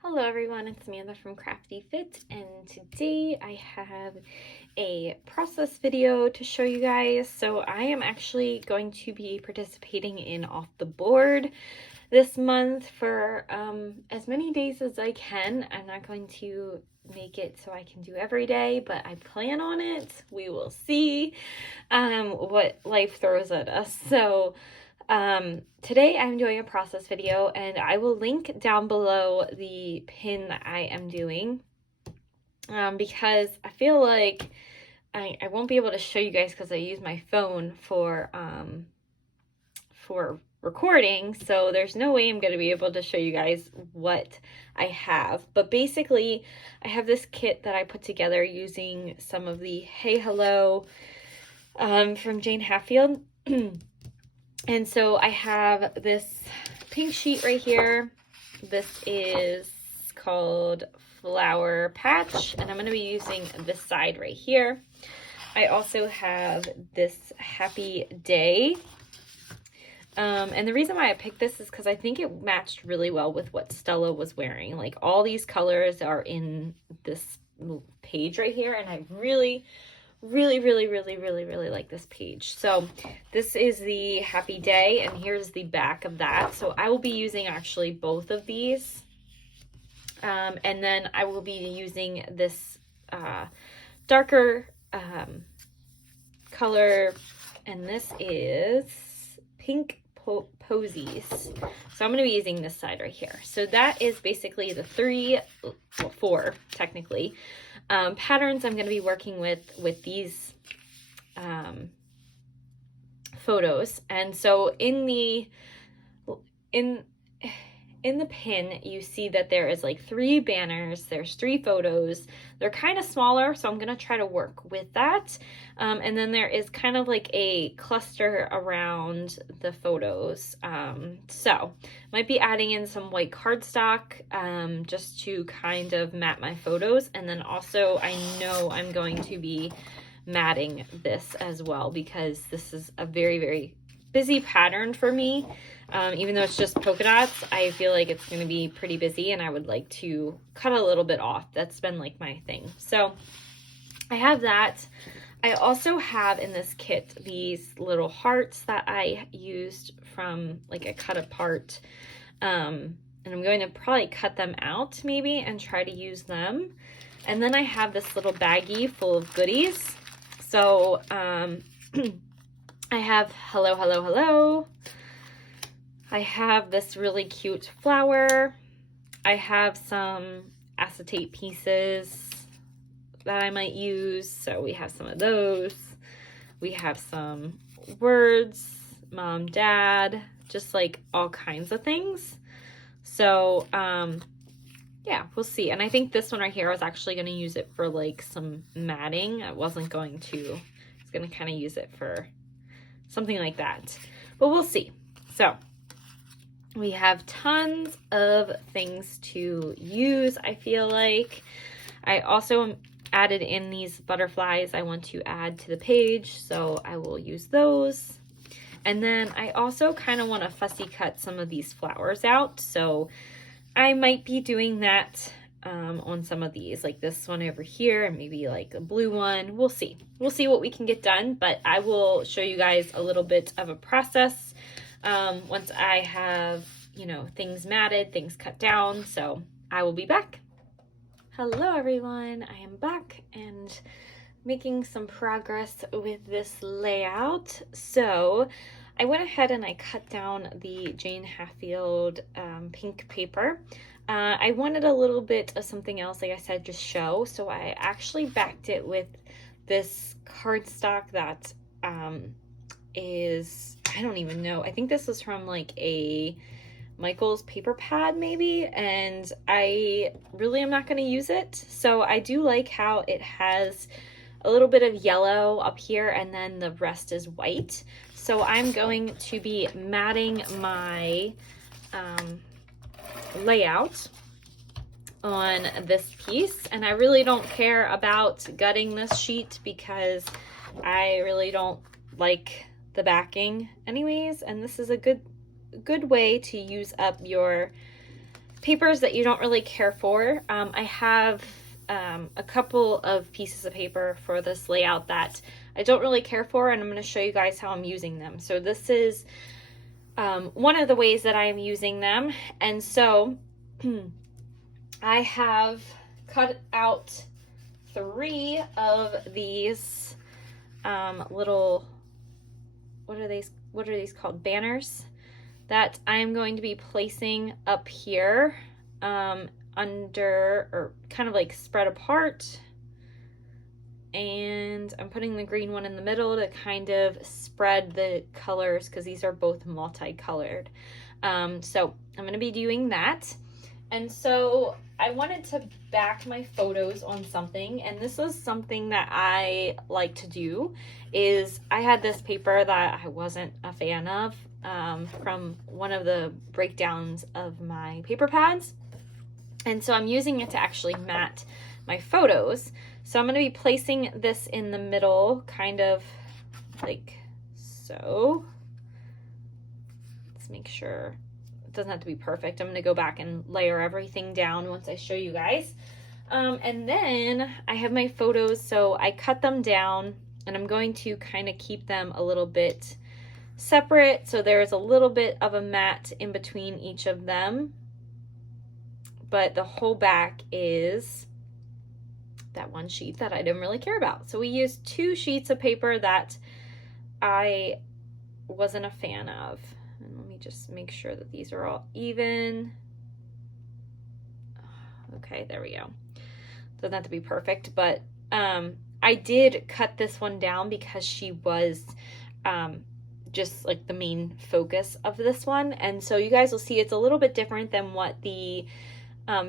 Hello everyone, it's Amanda from Crafty Fit, and today I have a process video to show you guys. So I am actually going to be participating in Off the Board this month for as many days as I can. I'm not going to make it so I can do every day, but I plan on it. We will see what life throws at us. So today I'm doing a process video, and I will link down below the pin that I am doing because I feel like I won't be able to show you guys because I use my phone for recording, so there's no way I'm going to be able to show you guys what I have. But basically I have this kit that I put together using some of the Hey Hello from Jane Hatfield. And so I have this pink sheet right here. This is called Flower Patch, and I'm going to be using this side right here. I also have this Happy Day. And the reason why I picked this is because I think it matched really well with what Stella was wearing. Like, all these colors are in this page right here, and I really like this page. So this is the Happy Day, and here's the back of that. So I will be using actually both of these, and then I will be using this darker color, and this is Pink Posies. So I'm going to be using this side right here. So that is basically the four technically patterns I'm going to be working with these photos. And so in the pin, you see that there is like 3 banners, there's 3 photos. They're kind of smaller, so I'm going to try to work with that. And then there is kind of like a cluster around the photos. So might be adding in some white cardstock just to kind of mat my photos. And then also I know I'm going to be matting this as well, because this is a very busy pattern for me. Even though it's just polka dots, I feel like it's going to be pretty busy, and I would like to cut a little bit off. That's been like my thing. So I have that. I also have in this kit these little hearts that I used from, like, I cut apart. And I'm going to probably cut them out maybe and try to use them. And then I have this little baggie full of goodies. So I have hello. I have this really cute flower. I have some acetate pieces that I might use, so we have some of those. We have some words, mom, dad, just like all kinds of things. So yeah, we'll see. And I think this one right here, I was actually going to use it for like some matting. I was going to kind of use it for something like that, but we'll see. So we have tons of things to use, I feel like. I also added in these butterflies I want to add to the page, so I will use those. And then I also kind of want to fussy cut some of these flowers out, so I might be doing that on some of these, like this one over here, and maybe like a blue one. We'll see. We'll see what we can get done, but I will show you guys a little bit of a process once I have, you know, things matted, things cut down. So I will be back. Hello everyone, I am back and making some progress with this layout. So I went ahead and I cut down the Jane Hatfield pink paper. I wanted a little bit of something else, like I said, just show. So I actually backed it with this cardstock that is, I don't even know, I think this was from like a Michael's paper pad maybe, and I really am not going to use it. So I do like how it has a little bit of yellow up here and then the rest is white. So I'm going to be matting my layout on this piece, and I really don't care about gutting this sheet because I really don't like the backing anyways, and this is a good way to use up your papers that you don't really care for. I have a couple of pieces of paper for this layout that I don't really care for, and I'm going to show you guys how I'm using them. So this is one of the ways that I am using them. And so I have cut out 3 of these little, what are these called? Banners that I'm going to be placing up here under, or kind of like spread apart. And I'm putting the green one in the middle to kind of spread the colors because these are both multicolored. So I'm going to be doing that. And so I wanted to back my photos on something, and this is something that I like to do. Is I had this paper that I wasn't a fan of from one of the breakdowns of my paper pads, and so I'm using it to actually mat my photos. So I'm going to be placing this in the middle, kind of like so. Let's make sure it doesn't have to be perfect. I'm going to go back and layer everything down once I show you guys. And then I have my photos, so I cut them down, and I'm going to kind of keep them a little bit separate. So there's a little bit of a mat in between each of them, but the whole back is that one sheet that I didn't really care about. So we used 2 sheets of paper that I wasn't a fan of. And let me just make sure that these are all even. Okay, there we go. Doesn't have to be perfect, but I did cut this one down because she was just like the main focus of this one. And so you guys will see it's a little bit different than what the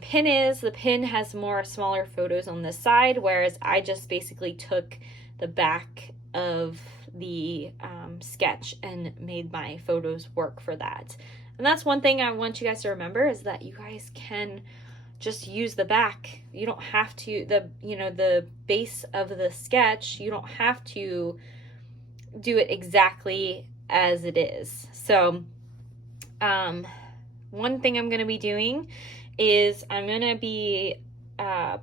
pin is. The pin has more smaller photos on this side, whereas I just basically took the back of the sketch and made my photos work for that. And that's one thing I want you guys to remember, is that you guys can just use the back. You don't have to, the base of the sketch, you don't have to do it exactly as it is. So one thing I'm going to be doing is I'm going to be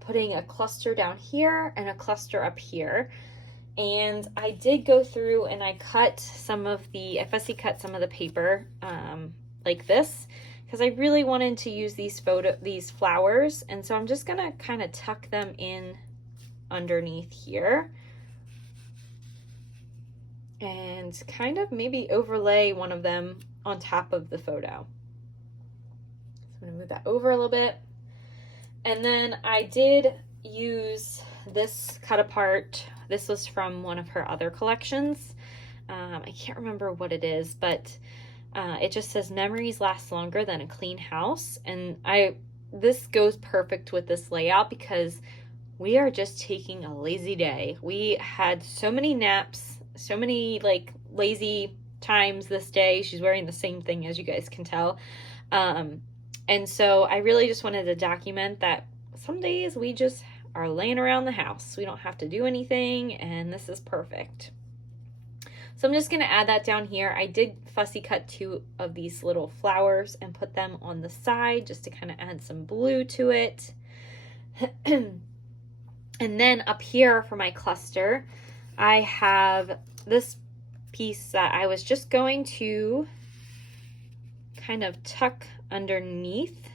putting a cluster down here and a cluster up here. And I did go through and I cut some of the, I fussy cut some of the paper like this, because I really wanted to use these flowers. And so I'm just going to kind of tuck them in underneath here and kind of maybe overlay one of them on top of the photo. I'm going to move that over a little bit. And then I did use this cut apart. This was from one of her other collections. I can't remember what it is, but it just says memories last longer than a clean house. And this goes perfect with this layout because we are just taking a lazy day. We had so many naps, so many like lazy times this day. She's wearing the same thing, as you guys can tell. And so I really just wanted to document that some days we just are laying around the house. We don't have to do anything, and this is perfect. So I'm just going to add that down here. I did fussy cut 2 of these little flowers and put them on the side just to kind of add some blue to it. And then up here for my cluster, I have this piece that I was just going to kind of tuck underneath.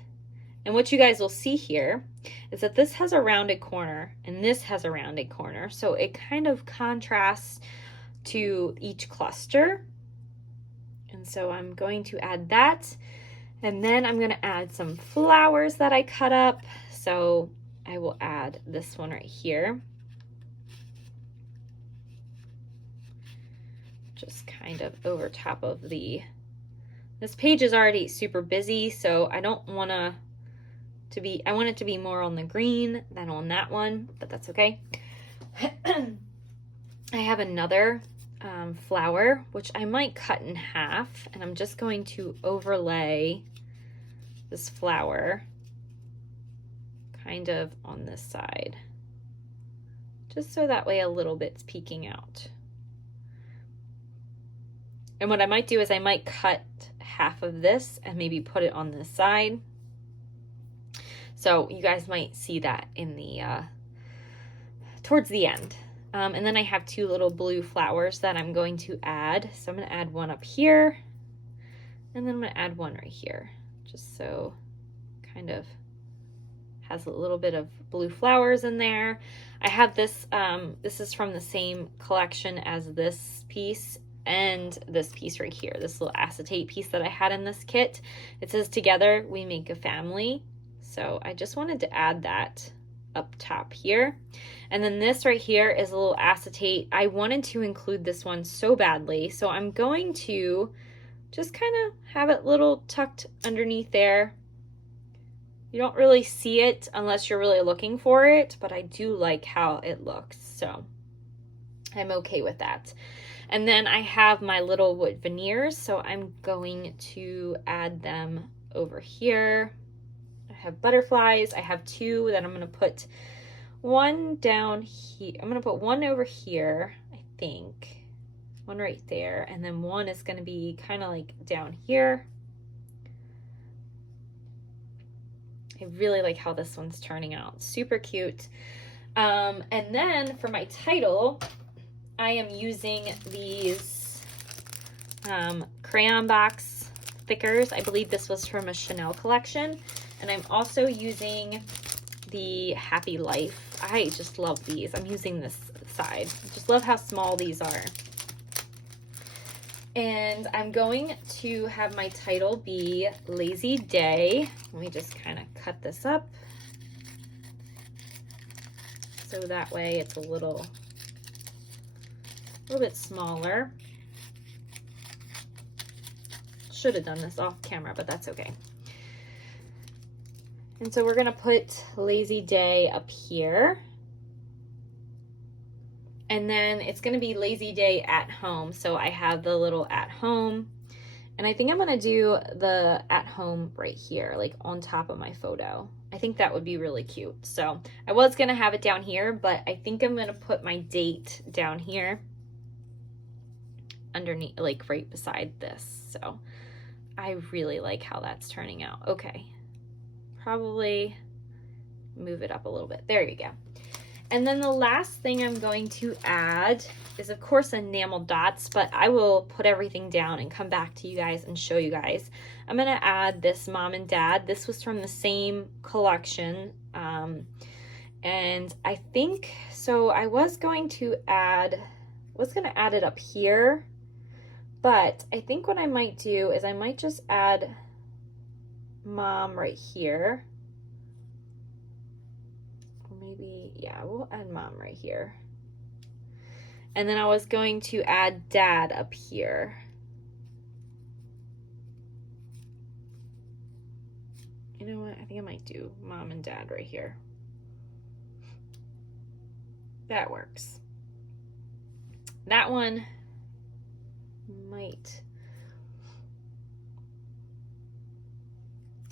And what you guys will see here is that this has a rounded corner and this has a rounded corner. So it kind of contrasts to each cluster. And so I'm going to add that. And then I'm going to add some flowers that I cut up. So I will add this one right here. Just kind of over top of this page is already super busy, so I don't want I want it to be more on the green than on that one, but that's okay. I have another flower, which I might cut in half, and I'm just going to overlay this flower kind of on this side, just so that way a little bit's peeking out. And what I might do is I might cut half of this and maybe put it on this side. So you guys might see that in the, towards the end. And then I have 2 little blue flowers that I'm going to add. So I'm going to add one up here, and then I'm going to add one right here, just so kind of has a little bit of blue flowers in there. I have this, this is from the same collection as this piece and this piece right here, this little acetate piece that I had in this kit. It says, "Together we make a family." So I just wanted to add that up top here. And then this right here is a little acetate. I wanted to include this one so badly, so I'm going to just kind of have it little tucked underneath there. You don't really see it unless you're really looking for it, but I do like how it looks, so I'm okay with that. And then I have my little wood veneers, so I'm going to add them over here. I have butterflies. I have 2 that I'm going to put one down here. I'm going to put one over here, I think. One right there, and then one is going to be kind of like down here. I really like how this one's turning out. Super cute. And then for my title, I am using these crayon box thickers. I believe this was from a Chanel collection. And I'm also using the Happy Life. I just love these. I'm using this side. I just love how small these are. And I'm going to have my title be Lazy Day. Let me just kind of cut this up, so that way it's a little bit smaller. Should have done this off camera, but that's okay. And so we're gonna put Lazy Day up here. And then it's gonna be Lazy Day at home. So I have the little at home, and I think I'm gonna do the at home right here, like on top of my photo. I think that would be really cute. So I was gonna have it down here, but I think I'm gonna put my date down here underneath, like right beside this. So I really like how that's turning out. Okay, probably move it up a little bit. There you go. And then the last thing I'm going to add is, of course, enamel dots, but I will put everything down and come back to you guys and show you guys. I'm going to add this Mom and Dad. This was from the same collection. And I think, so I was going to add it up here, but I think what I might do is I might just add Mom right here. Maybe, yeah, we'll add Mom right here. And then I was going to add Dad up here. You know what? I think I might do Mom and Dad right here. That works. That one might.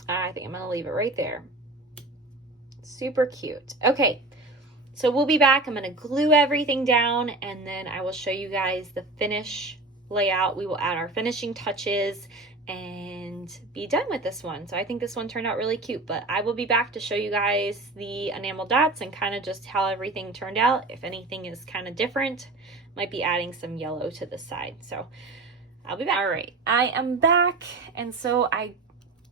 I think I'm going to leave it right there. Super cute. Okay, so we'll be back. I'm going to glue everything down, and then I will show you guys the finish layout. We will add our finishing touches and be done with this one. So I think this one turned out really cute, but I will be back to show you guys the enamel dots and kind of just how everything turned out. If anything is kind of different, might be adding some yellow to the side. So I'll be back. All right, I am back, and so I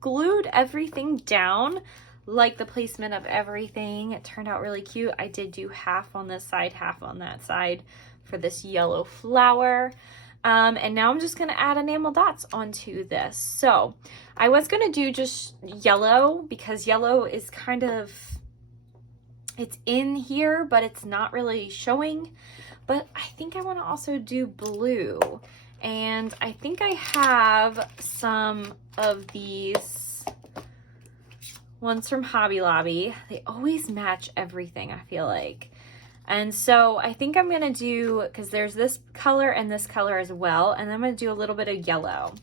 glued everything down, like the placement of everything. It turned out really cute. I did do half on this side, half on that side for this yellow flower. And now I'm just gonna add enamel dots onto this. So I was gonna do just yellow because yellow is kind of, it's in here, but it's not really showing. But I think I wanna also do blue. And I think I have some of these ones from Hobby Lobby. They always match everything, I feel like. And so I think I'm gonna do, because there's this color and this color as well, and I'm gonna do a little bit of yellow.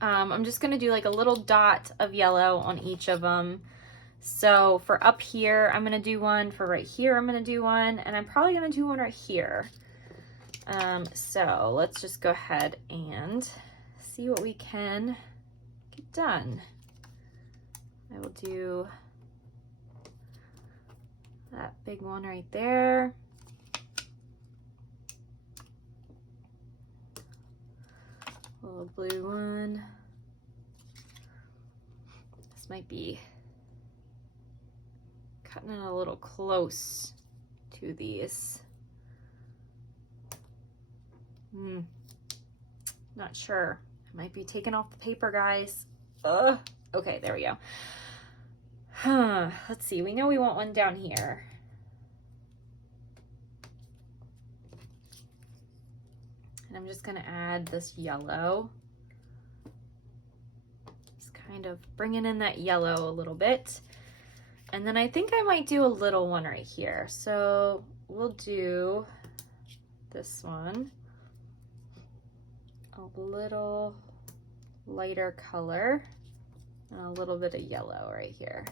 I'm just gonna do like a little dot of yellow on each of them. So for up here, I'm gonna do one. For right here, I'm gonna do one, and I'm probably gonna do one right here. So let's just go ahead and see what we can get done. I will do That big one right there. Little blue one. This might be cutting it a little close to these. Not sure. I might be taking off the paper, guys. Ugh. Okay, there we go. Let's see. We know we want one down here. And I'm just going to add this yellow. Just kind of bringing in that yellow a little bit. And then I think I might do a little one right here. So we'll do this one. A little lighter color and a little bit of yellow right here.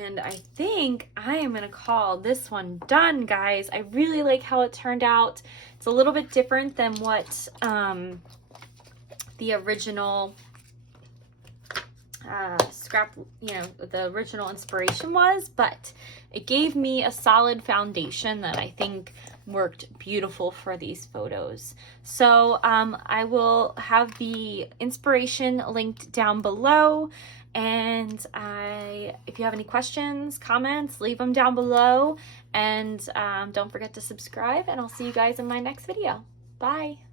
And I think I am gonna call this one done, guys. I really like how it turned out. It's a little bit different than what the original the original inspiration was, but it gave me a solid foundation that I think worked beautiful for these photos. So I will have the inspiration linked down below, and if you have any questions, comments, leave them down below, and don't forget to subscribe, and I'll see you guys in my next video. Bye.